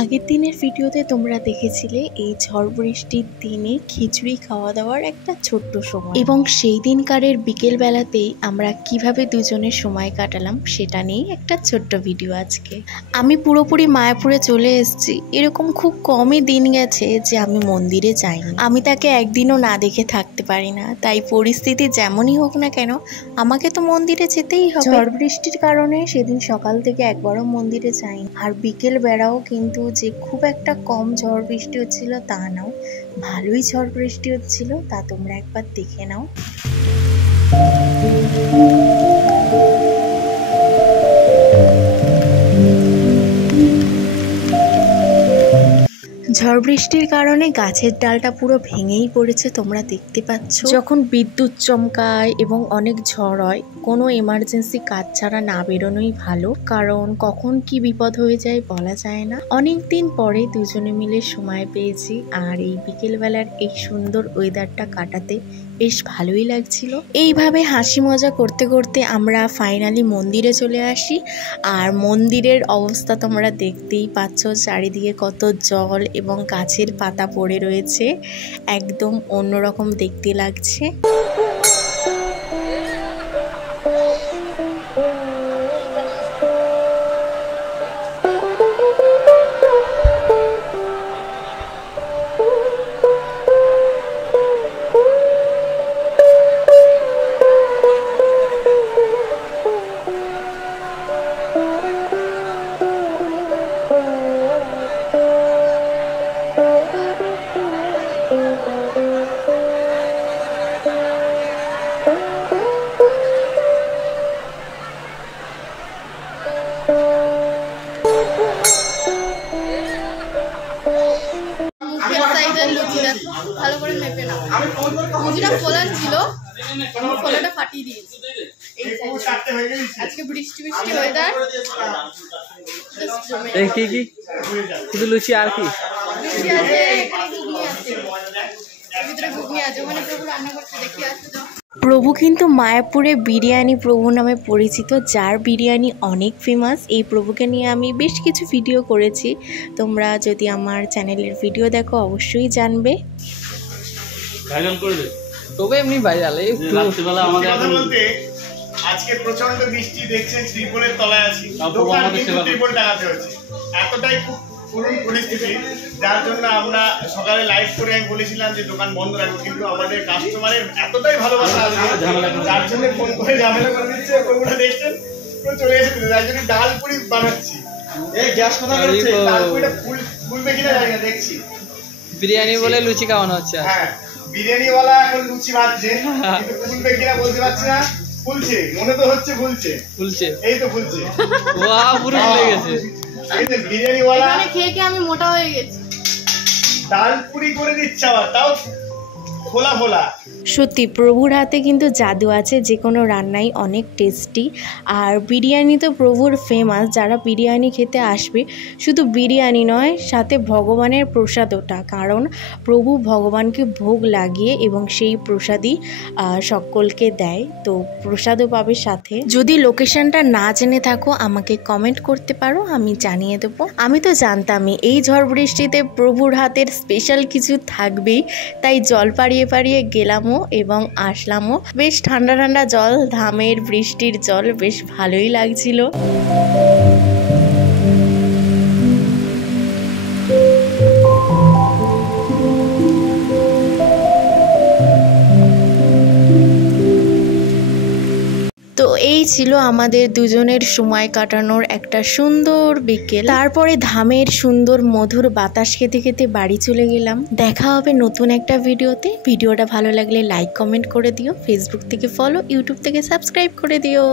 আগের দিনের ভিডিওতে তোমরা দেখেছিলে এই ঝড় বৃষ্টির দিনে খিচুড়ি খাওয়া দাওয়ার একটা ছোট্ট সময়, এবং সেই দিনকারের বিকেল বেলাতেই আমরা কিভাবে দুজনের সময় কাটালাম সেটা নিয়ে একটা ছোট্ট ভিডিও আজকে। আমি পুরোপুরি মায়াপুরে চলে এসেছি। এরকম খুব কমই দিন গেছে যে আমি মন্দিরে যাইনি। আমি তাকে একদিনও না দেখে থাকতে পারি না, তাই পরিস্থিতি যেমনই হোক না কেন আমাকে তো মন্দিরে যেতেই হবে। ঝড় বৃষ্টির কারণে সেদিন সকাল থেকে একবারও মন্দিরে যাইনি। আর বিকেল বেড়াও কিন্তু যে খুব একটা কম ঝড় বৃষ্টি হচ্ছিল তা নাও, ভালোই ঝড় বৃষ্টি হচ্ছিল, তা তোমরা একবার দেখে নাও। ঝড় বৃষ্টির কারণে গাছের ডালটা পুরো ভেঙেই পড়েছে, তোমরা দেখতে পাচ্ছ। যখন বিদ্যুৎ চমকায় এবং অনেক ঝড় হয়, কোনো এমার্জেন্সি কাজ ছাড়া না বেরোনোই ভালো, কারণ কখন কি বিপদ হয়ে যায় বলা যায় না। অনেক দিন পরে দুজনে মিলে সময় পেয়েছি, আর এই বিকেলবেলার এই সুন্দর ওয়েদারটা কাটাতে বেশ ভালোই লাগছিল। এইভাবে হাসি মজা করতে করতে আমরা ফাইনালি মন্দিরে চলে আসি। আর মন্দিরের অবস্থা তোমরা দেখতেই পাচ্ছ, চারিদিকে কত জল এবং গাছের পাতা পড়ে রয়েছে, একদম অন্যরকম দেখতে লাগছে। ভালো করে মেপে নাও। মুজিটা খোলার ছিল, খোলাটা ফাটিয়ে দিয়েছি। আজকে বৃষ্টি ওয়েদার। কি কি শুধু লুচি আর কি? লুচি আছে, ঘুগনি আছে, ভিতরে ঘুগনি আছে, ওখানে প্রভু রান্না করতে দেখে আসছে। প্রভু কিন্তু মায়াপুরে বিরিয়ানি প্রভু নামে পরিচিত, যার বিরিয়ানি অনেক ফেমাস। এই প্রভুকে নিয়ে আমি বেশ কিছু ভিডিও করেছি, তোমরা যদি আমার চ্যানেলের ভিডিও দেখো অবশ্যই জানবে। ভাইরাল করে দে তবে এমনি ভাইরাল। এই রাত্রিবেলা আমাদের এখন বলতে আজকে প্রচন্ড বৃষ্টি, দেখছেন ত্রিপলের তলায় আছি, দোকান কিন্তু ত্রিপল টাঙাতে হচ্ছে, এতটাই খুব করুণ পরিস্থিতি, যার জন্য আমরা সকালে লাইভ করে আমি বলেছিলাম যে দোকান বন্ধ রাখবো, কিন্তু আমাদের কাস্টমারের এতটাই ভালোবাসা আছে যার জন্য ফোন করে ঝামেলা করে দিচ্ছে। ওগুলো দেখছেন তো চলে এসেছে, যার জন্য ডাল পুরি বানাচ্ছি। এই গ্যাস কথা বলছে, ডাল পুরিটা ফুলবে কিনা জানি না, দেখছি। বিরিয়ানি বলে লুচি খাওয়ানো হচ্ছে। হ্যাঁ, বিরিয়ানিওয়ালা এখন লুচি ভাজছে, কিন্তু ফুলবে কিনা বলতে পারছি না। ফুলছে, মনে তো হচ্ছে ফুলছে, এই তো ফুলছে। ওয়াও, পুরো ফুলে গেছে। বিরিয়ানিওয়ালা খেয়ে খেয়ে আমি মোটা হয়ে গেছি। ডাল পুরি করে দিচ্ছে আবার, তাও ফোলা ফোলা। সত্যি প্রভুর হাতে কিন্তু জাদু আছে, যে কোনো রান্নাই অনেক টেস্টি। আর বিরিয়ানি তো প্রভুর ফেমাস, যারা বিরিয়ানি খেতে আসবে শুধু বিরিয়ানি নয়, সাথে ভগবানের প্রসাদটা, কারণ প্রভু ভগবানকে ভোগ লাগিয়ে এবং সেই প্রসাদই সকলকে দেয়, তো প্রসাদও পাবে সাথে। যদি লোকেশনটা না জেনে থাকো আমাকে কমেন্ট করতে পারো, আমি জানিয়ে দেবো। আমি তো জানতামই এই ঝড় বৃষ্টিতে প্রভুর হাতের স্পেশাল কিছু থাকবেই, তাই জল পাড়িয়ে পাড়িয়ে গেলামও এবং আসলামও। বেশ ঠান্ডা ঠান্ডা জল, ধামের বৃষ্টির জল, বেশ ভালোই লাগছিল। তো এই ছিল আমাদের দুজনের সময় কাটানোর একটা সুন্দর বিকেল। তারপরে ধামের সুন্দর মধুর বাতাস খেতে খেতে বাড়ি চলে গেলাম। দেখা হবে নতুন একটা ভিডিওতে। ভিডিওটা ভালো লাগলে লাইক কমেন্ট করে দিও, ফেসবুক থেকে ফলো, ইউটিউব থেকে সাবস্ক্রাইব করে দিও।